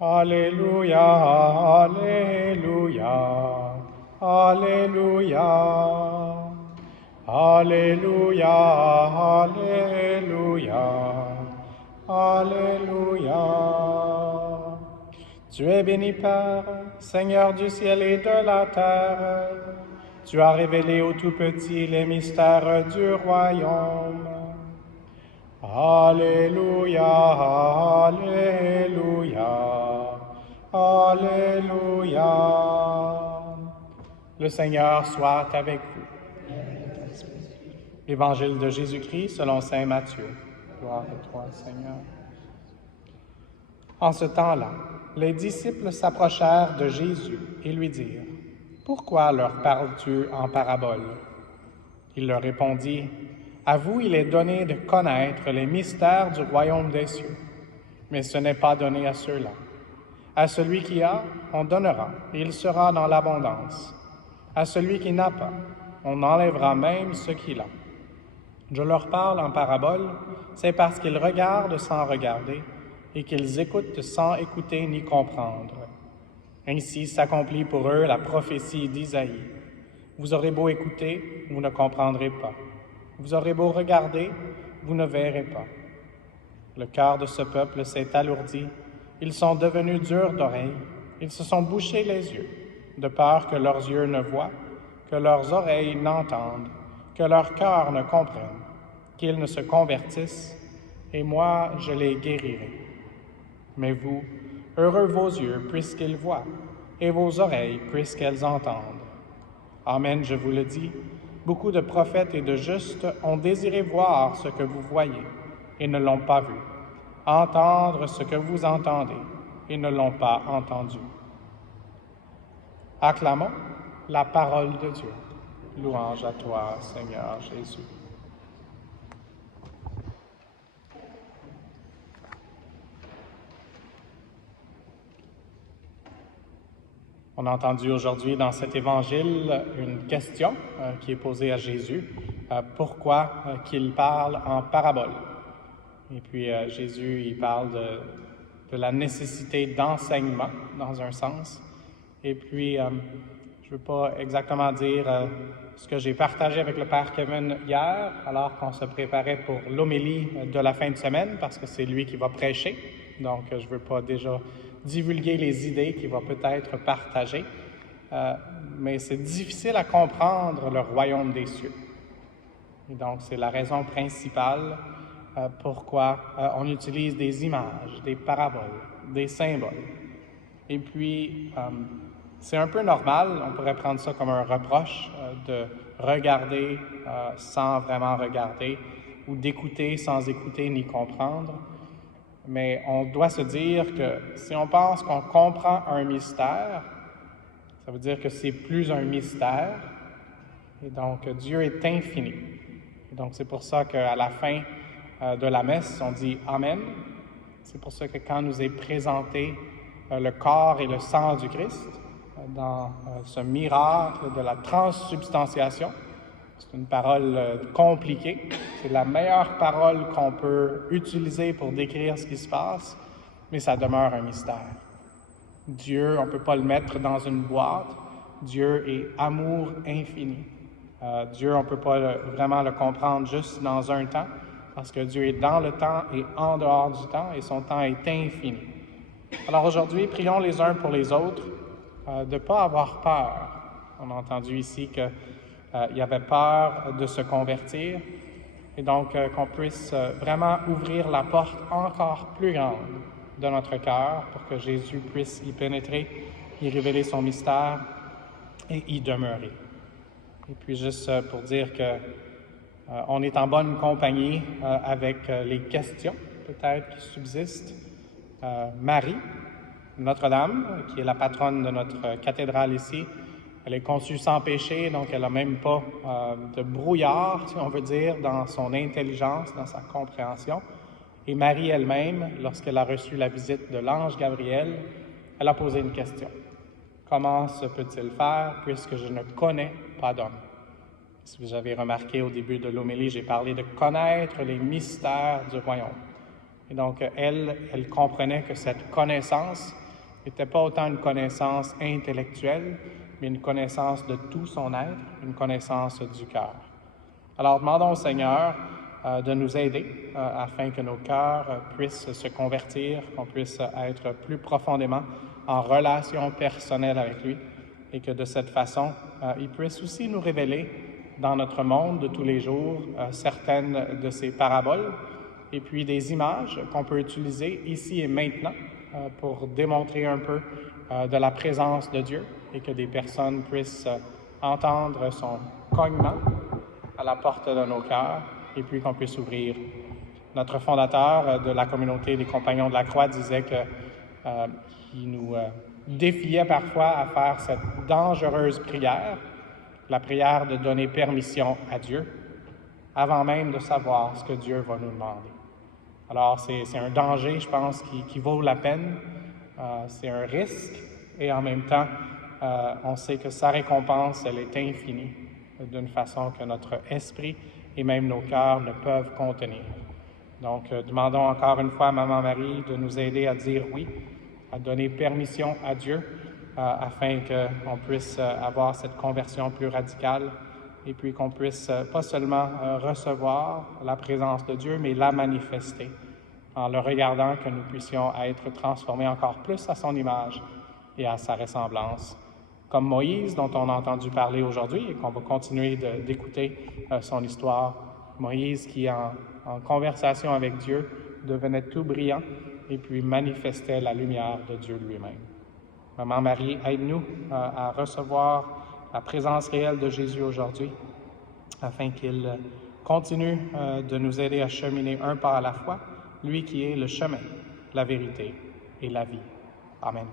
Alléluia, Alléluia, Alléluia, Alléluia, Alléluia, Alléluia. Tu es béni Père, Seigneur du ciel et de la terre. Tu as révélé aux tout-petits les mystères du royaume. Alléluia, Alléluia, Alléluia. Le Seigneur soit avec vous. Évangile de Jésus-Christ selon saint Matthieu. Gloire à toi, Seigneur. En ce temps-là, les disciples s'approchèrent de Jésus et lui dirent: « Pourquoi leur parles-tu en parabole? » Il leur répondit: « À vous, il est donné de connaître les mystères du royaume des cieux, mais ce n'est pas donné à ceux-là. À celui qui a, on donnera, et il sera dans l'abondance. À celui qui n'a pas, on enlèvera même ce qu'il a. Je leur parle en parabole, c'est parce qu'ils regardent sans regarder, et qu'ils écoutent sans écouter ni comprendre. Ainsi s'accomplit pour eux la prophétie d'Isaïe. Vous aurez beau écouter, vous ne comprendrez pas. Vous aurez beau regarder, vous ne verrez pas. Le cœur de ce peuple s'est alourdi, ils sont devenus durs d'oreille, ils se sont bouchés les yeux, de peur que leurs yeux ne voient, que leurs oreilles n'entendent, que leur cœur ne comprenne, qu'ils ne se convertissent, et moi je les guérirai. Mais vous, heureux vos yeux puisqu'ils voient, et vos oreilles puisqu'elles entendent. Amen, je vous le dis, beaucoup de prophètes et de justes ont désiré voir ce que vous voyez, et ne l'ont pas vu, entendre ce que vous entendez, et ne l'ont pas entendu. Acclamons la parole de Dieu. Louange à toi, Seigneur Jésus. On a entendu aujourd'hui dans cet évangile une question qui est posée à Jésus. Pourquoi qu'il parle en parabole? Et puis Jésus, il parle de la nécessité d'enseignement, dans un sens. Et puis, je ne veux pas exactement dire ce que j'ai partagé avec le Père Kevin hier, alors qu'on se préparait pour l'homélie de la fin de semaine, parce que c'est lui qui va prêcher. Donc, je ne veux pas déjà divulguer les idées qu'il va peut-être partager. Mais c'est difficile à comprendre le royaume des cieux. Et donc, c'est la raison principale pourquoi on utilise des images, des paraboles, des symboles. Et puis, c'est un peu normal, on pourrait prendre ça comme un reproche de regarder sans vraiment regarder ou d'écouter sans écouter ni comprendre. Mais on doit se dire que si on pense qu'on comprend un mystère, ça veut dire que c'est plus un mystère. Et donc, Dieu est infini. Et donc, c'est pour ça qu'à la fin de la messe, on dit « Amen ». C'est pour ça que quand nous est présenté le corps et le sang du Christ, dans ce miracle de la transsubstantiation, c'est une parole compliquée. C'est la meilleure parole qu'on peut utiliser pour décrire ce qui se passe, mais ça demeure un mystère. Dieu, on ne peut pas le mettre dans une boîte. Dieu est amour infini. Dieu, on ne peut pas vraiment le comprendre juste dans un temps, parce que Dieu est dans le temps et en dehors du temps, et son temps est infini. Alors aujourd'hui, prions les uns pour les autres de ne pas avoir peur. On a entendu ici que il y avait peur de se convertir, et donc qu'on puisse vraiment ouvrir la porte encore plus grande de notre cœur pour que Jésus puisse y pénétrer, y révéler son mystère et y demeurer. Et puis juste pour dire que on est en bonne compagnie avec les questions peut-être qui subsistent. Marie, Notre-Dame, qui est la patronne de notre cathédrale ici, elle est conçue sans péché, donc elle n'a même pas de brouillard, si on veut dire, dans son intelligence, dans sa compréhension. Et Marie elle-même, lorsqu'elle a reçu la visite de l'ange Gabriel, elle a posé une question. Comment se peut-il faire puisque je ne connais pas d'homme? Si vous avez remarqué au début de l'homélie, j'ai parlé de connaître les mystères du royaume. Et donc, elle comprenait que cette connaissance n'était pas autant une connaissance intellectuelle, mais une connaissance de tout son être, une connaissance du cœur. Alors, demandons au Seigneur de nous aider afin que nos cœurs puissent se convertir, qu'on puisse être plus profondément en relation personnelle avec lui et que de cette façon, il puisse aussi nous révéler dans notre monde de tous les jours certaines de ces paraboles et puis des images qu'on peut utiliser ici et maintenant pour démontrer un peu de la présence de Dieu et que des personnes puissent entendre son cognement à la porte de nos cœurs et puis qu'on puisse ouvrir. Notre fondateur de la communauté des Compagnons de la Croix disait qu'il nous défiait parfois à faire cette dangereuse prière, la prière de donner permission à Dieu, avant même de savoir ce que Dieu va nous demander. Alors, c'est un danger, je pense, qui vaut la peine. C'est un risque et en même temps, on sait que sa récompense, elle est infinie d'une façon que notre esprit et même nos cœurs ne peuvent contenir. Donc, demandons encore une fois à Maman Marie de nous aider à dire oui, à donner permission à Dieu afin qu'on puisse avoir cette conversion plus radicale et puis qu'on puisse pas seulement recevoir la présence de Dieu, mais la manifester en le regardant, que nous puissions être transformés encore plus à son image et à sa ressemblance. Comme Moïse, dont on a entendu parler aujourd'hui et qu'on va continuer d'écouter son histoire. Moïse qui, en conversation avec Dieu, devenait tout brillant et puis manifestait la lumière de Dieu lui-même. Maman Marie, aide-nous à recevoir la présence réelle de Jésus aujourd'hui, afin qu'il continue de nous aider à cheminer un pas à la fois, lui qui est le chemin, la vérité et la vie. Amen.